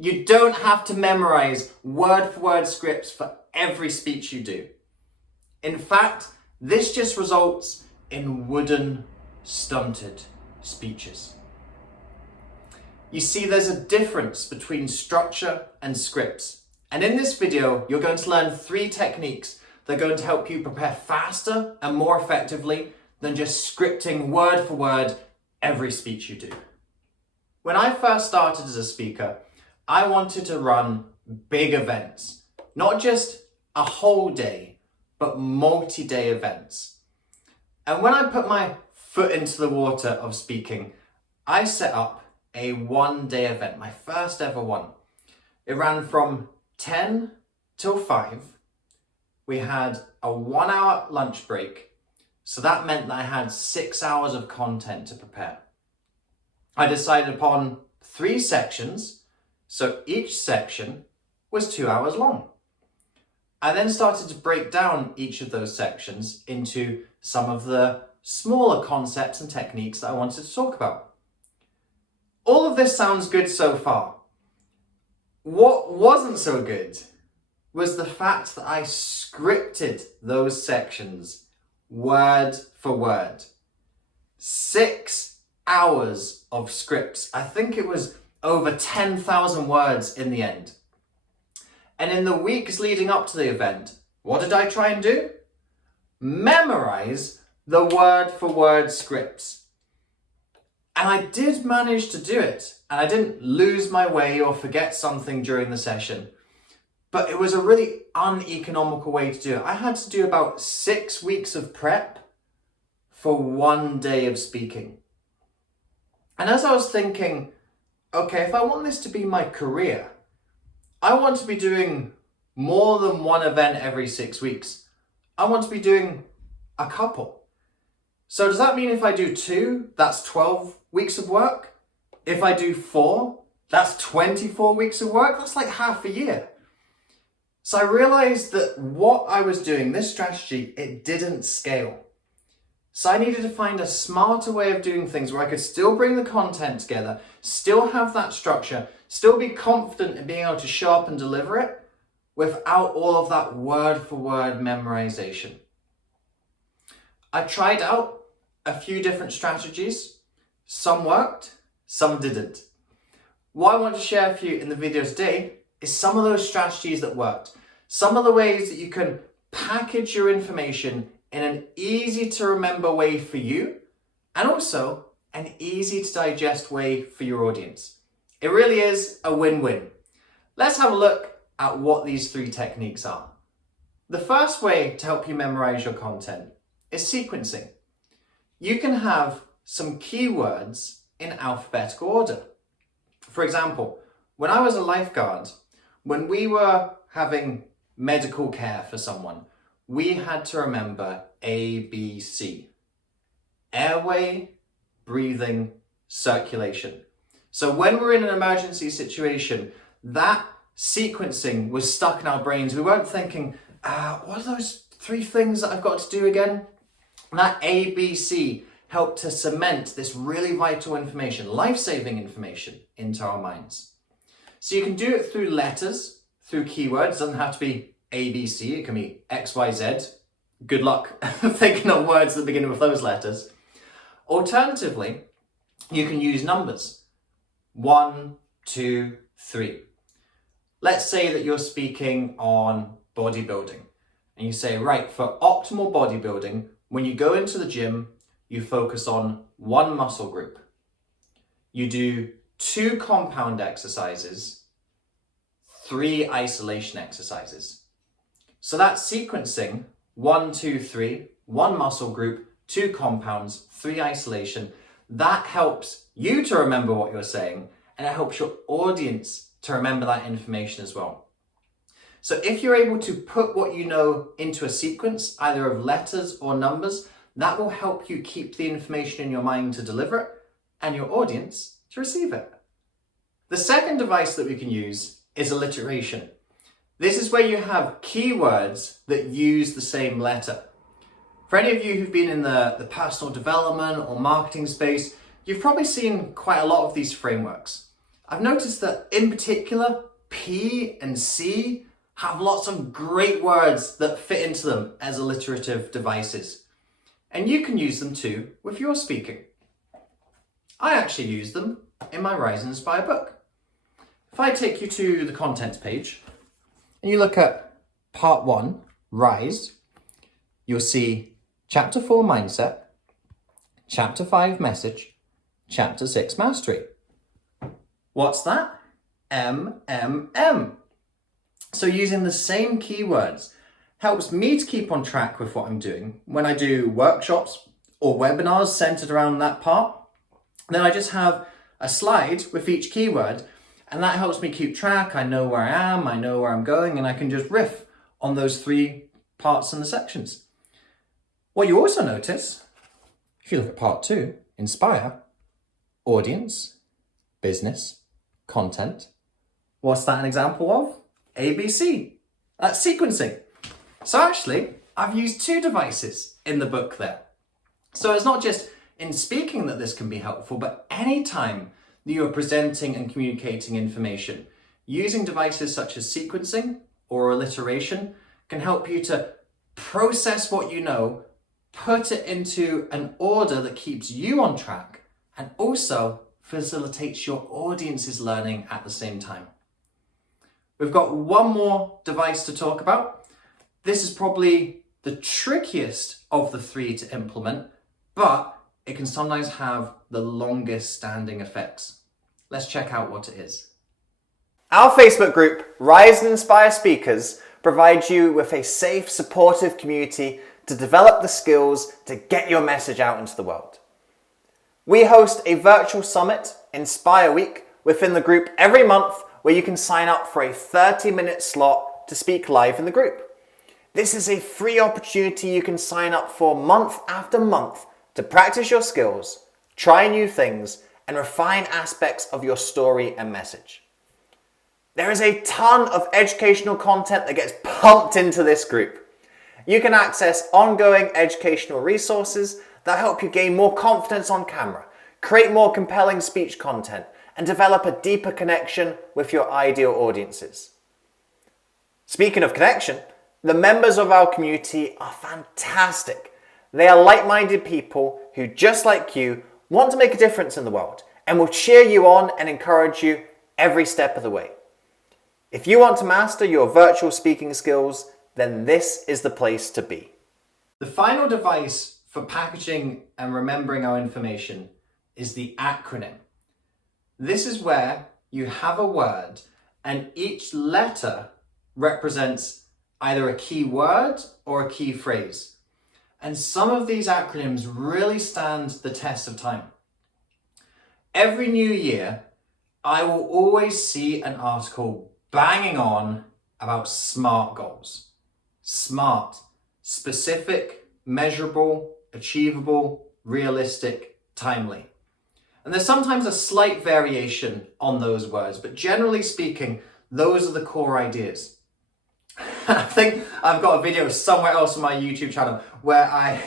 You don't have to memorize word-for-word scripts for every speech you do. In fact, this just results in wooden, stunted speeches. You see, there's a difference between structure and scripts. And in this video, you're going to learn 3 techniques that are going to help you prepare faster and more effectively than just scripting word for word every speech you do. When I first started as a speaker, I wanted to run big events, not just a whole day, but multi-day events. And when I put my foot into the water of speaking, I set up a 1-day event, my first ever one. It ran from 10 till 5. We had a 1-hour lunch break, so that meant that I had 6 hours of content to prepare. I decided upon 3 sections, so each section was 2 hours long. I then started to break down each of those sections into some of the smaller concepts and techniques that I wanted to talk about. All of this sounds good so far. What wasn't so good was the fact that I scripted those sections word for word. 6 hours of scripts. I think it was over 10,000 words in the end. And in the weeks leading up to the event, what did I try and do? Memorize the word for word scripts. And I did manage to do it, and I didn't lose my way or forget something during the session, but it was a really uneconomical way to do it. I had to do about 6 weeks of prep for 1 day of speaking. And as I was thinking, okay, if I want this to be my career, I want to be doing more than 1 event every 6 weeks. I want to be doing a couple. So does that mean if I do 2, that's 12 weeks of work? If I do 4, that's 24 weeks of work? That's like half a year. So I realized that what I was doing, this strategy, it didn't scale. So I needed to find a smarter way of doing things where I could still bring the content together, still have that structure, still be confident in being able to show up and deliver it without all of that word for word memorization. I tried out a few different strategies. Some worked, some didn't. What I want to share with you in the video today is some of those strategies that worked. Some of the ways that you can package your information in an easy to remember way for you, and also an easy to digest way for your audience. It really is a win-win. Let's have a look at what these 3 techniques are. The first way to help you memorize your content is sequencing. You can have some keywords in alphabetical order. For example, when I was a lifeguard, when we were having medical care for someone, we had to remember ABC. Airway, breathing, circulation. So when we're in an emergency situation, that sequencing was stuck in our brains. We weren't thinking, what are those 3 things that I've got to do again? And that ABC helped to cement this really vital information, life-saving information into our minds. So you can do it through letters, through keywords. It doesn't have to be ABC, it can be XYZ. Good luck thinking of words that begin with those letters. Alternatively, you can use numbers. 1, 2, 3. Let's say that you're speaking on bodybuilding and you say, right, for optimal bodybuilding, when you go into the gym, you focus on 1 muscle group. You do 2 compound exercises, 3 isolation exercises. So that sequencing, 1, 2, 3, 1 muscle group, 2 compounds, 3 isolation, that helps you to remember what you're saying, and it helps your audience to remember that information as well. So if you're able to put what you know into a sequence, either of letters or numbers, that will help you keep the information in your mind to deliver it, and your audience to receive it. The second device that we can use is alliteration. This is where you have keywords that use the same letter. For any of you who've been in the personal development or marketing space, you've probably seen quite a lot of these frameworks. I've noticed that in particular, P and C have lots of great words that fit into them as alliterative devices. And you can use them too with your speaking. I actually use them in my Rise and Inspire book. If I take you to the contents page and you look at part 1, Rise, you'll see chapter 4, Mindset, chapter 5, Message, chapter 6, Mastery. What's that? MMM. So using the same keywords helps me to keep on track with what I'm doing. When I do workshops or webinars centered around that part, then I just have a slide with each keyword, and that helps me keep track. I know where I am, I know where I'm going, and I can just riff on those 3 parts and the sections. What you also notice, if you look at part 2, Inspire, audience, business, content. What's that an example of? ABC. That's sequencing. So actually, I've used 2 devices in the book there. So it's not just in speaking that this can be helpful, but anytime that you're presenting and communicating information, using devices such as sequencing or alliteration can help you to process what you know, put it into an order that keeps you on track, and also facilitates your audience's learning at the same time. We've got one more device to talk about. This is probably the trickiest of the 3 to implement, but it can sometimes have the longest standing effects. Let's check out what it is. Our Facebook group, Rise and Inspire Speakers, provides you with a safe, supportive community to develop the skills to get your message out into the world. We host a virtual summit, Inspire Week, within the group every month, where you can sign up for a 30-minute slot to speak live in the group. This is a free opportunity you can sign up for month after month to practice your skills, try new things, and refine aspects of your story and message. There is a ton of educational content that gets pumped into this group. You can access ongoing educational resources that help you gain more confidence on camera, create more compelling speech content, and develop a deeper connection with your ideal audiences. Speaking of connection, the members of our community are fantastic. They are like-minded people who, just like you, want to make a difference in the world and will cheer you on and encourage you every step of the way. If you want to master your virtual speaking skills, then this is the place to be. The final device for packaging and remembering our information is the acronym. This is where you have a word and each letter represents either a key word or a key phrase. And some of these acronyms really stand the test of time. Every new year, I will always see an article banging on about SMART goals. SMART: specific, measurable, achievable, realistic, timely. And there's sometimes a slight variation on those words, but generally speaking, those are the core ideas. I think I've got a video somewhere else on my YouTube channel where I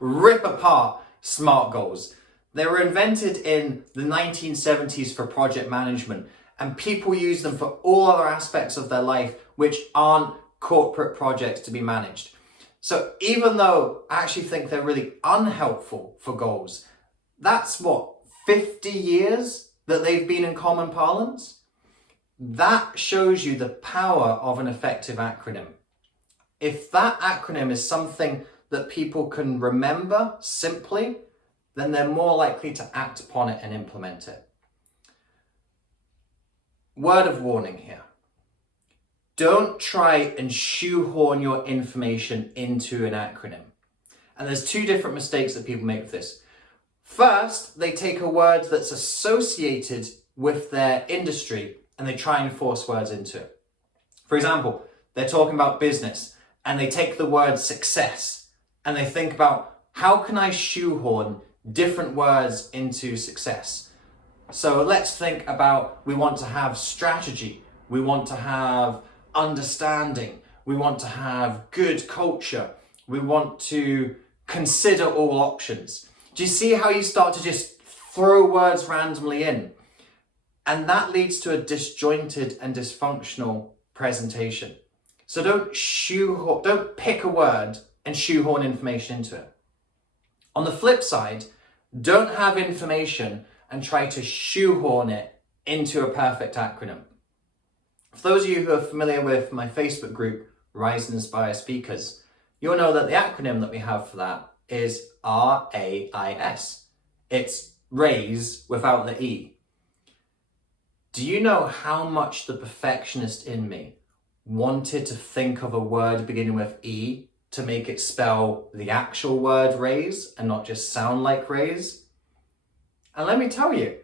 rip apart SMART goals. They were invented in the 1970s for project management, and people use them for all other aspects of their life which aren't corporate projects to be managed. So even though I actually think they're really unhelpful for goals, that's what, 50 years that they've been in common parlance? That shows you the power of an effective acronym. If that acronym is something that people can remember simply, then they're more likely to act upon it and implement it. Word of warning here. Don't try and shoehorn your information into an acronym. And there's 2 different mistakes that people make with this. First, they take a word that's associated with their industry and they try and force words into it. For example, they're talking about business and they take the word success and they think about, how can I shoehorn different words into success? So let's think about, we want to have strategy, we want to have understanding, we want to have good culture, we want to consider all options. Do you see how you start to just throw words randomly in? And that leads to a disjointed and dysfunctional presentation. So don't pick a word and shoehorn information into it. On the flip side, don't have information and try to shoehorn it into a perfect acronym. For those of you who are familiar with my Facebook group, Rise and Inspire Speakers, you'll know that the acronym that we have for that is RAIS. It's raise without the E. Do you know how much the perfectionist in me wanted to think of a word beginning with E to make it spell the actual word raise and not just sound like raise? And let me tell you,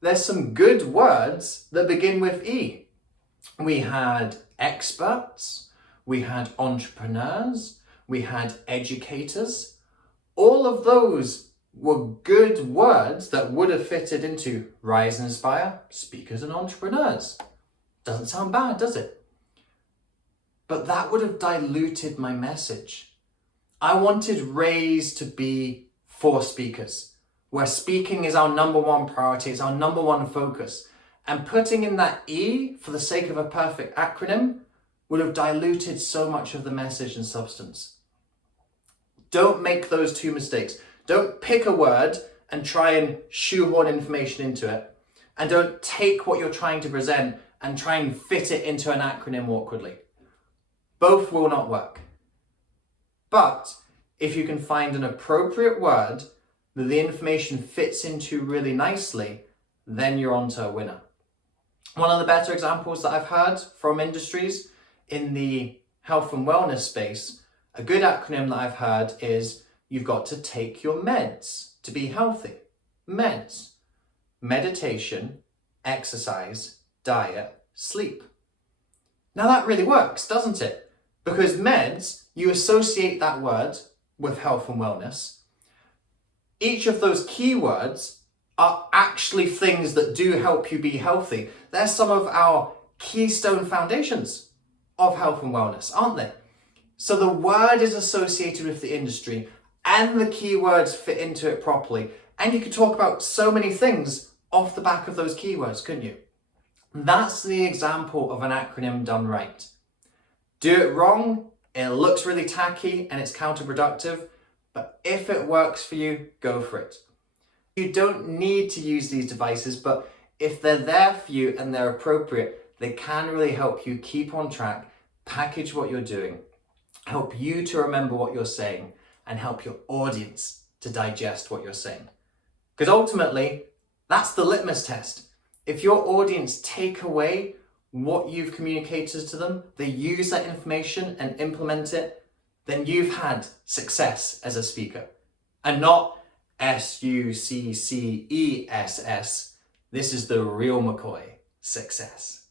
there's some good words that begin with E. We had experts, we had entrepreneurs, we had educators. All of those were good words that would have fitted into Rise and Inspire Speakers and Entrepreneurs. Doesn't sound bad, does it? But that would have diluted my message. I wanted Raise to be for speakers, where speaking is our number one priority, it's our number one focus. And putting in that E for the sake of a perfect acronym would have diluted so much of the message and substance. Don't make those two mistakes. Don't pick a word and try and shoehorn information into it. And don't take what you're trying to present and try and fit it into an acronym awkwardly. Both will not work. But if you can find an appropriate word that the information fits into really nicely, then you're onto a winner. One of the better examples that I've heard from industries in the health and wellness space, a good acronym that I've heard is you've got to take your meds to be healthy. Meds. Meditation, exercise, diet, sleep. Now that really works, doesn't it? Because meds, you associate that word with health and wellness. Each of those keywords are actually things that do help you be healthy. They're some of our keystone foundations of health and wellness, aren't they? So the word is associated with the industry and the keywords fit into it properly. And you could talk about so many things off the back of those keywords, couldn't you? That's the example of an acronym done right. Do it wrong, it looks really tacky and it's counterproductive, but if it works for you, go for it. You don't need to use these devices, but if they're there for you and they're appropriate, they can really help you keep on track, package what you're doing, help you to remember what you're saying, and help your audience to digest what you're saying. Because ultimately, that's the litmus test. If your audience take away what you've communicated to them, they use that information and implement it, then you've had success as a speaker. And not SUCCESS. This is the real McCoy success.